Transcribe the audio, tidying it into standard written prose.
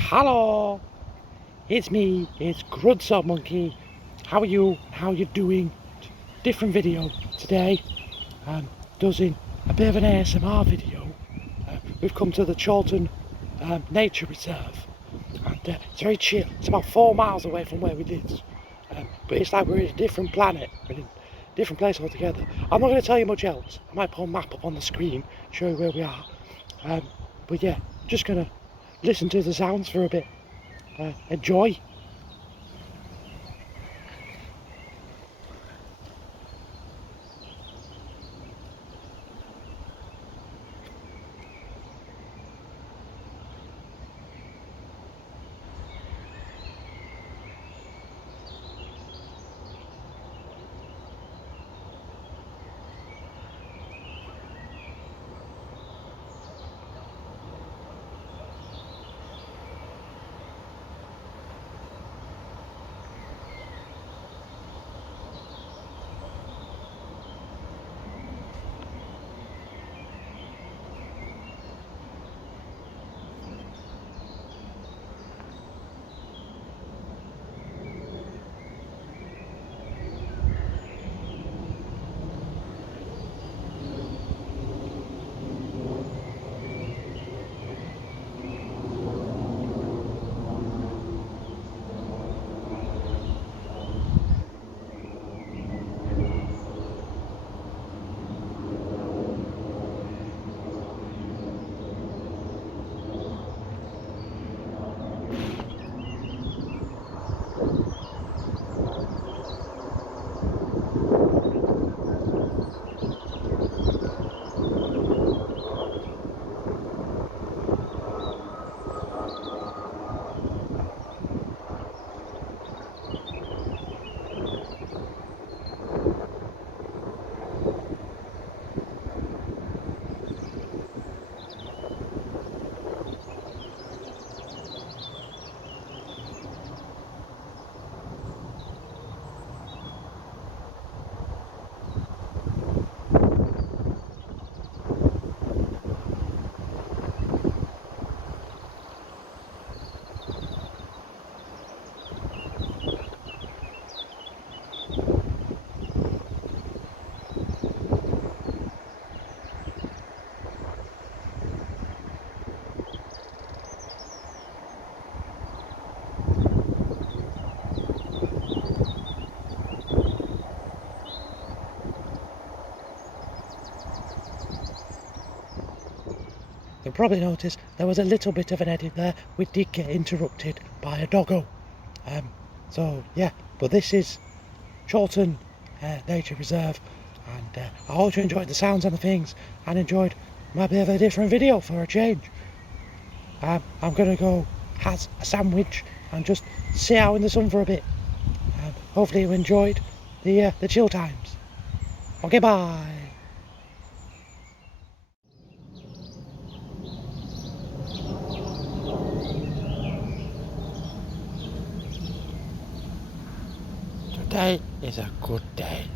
Hello, it's me, it's Grunt Monkey. How are you? How you doing? Different video today. Doing a bit of an ASMR video. We've come to the Chorlton Nature Reserve, and it's very chill. It's about 4 miles away from where we live, but it's like we're in a different planet. We're in a different place altogether. I'm not going to tell you much else. I might put a map up on the screen, show you where we are. But yeah, just gonna listen to the sounds for a bit. Enjoy. You'll probably notice there was a little bit of an edit there. We did get interrupted by a doggo. So yeah, but this is Chorlton Nature Reserve, and I hope you enjoyed the sounds and the things, and enjoyed my bit of a different video for a change. I'm gonna go have a sandwich and just sit out in the sun for a bit. Hopefully you enjoyed the chill times. Okay, bye. Today is a good day.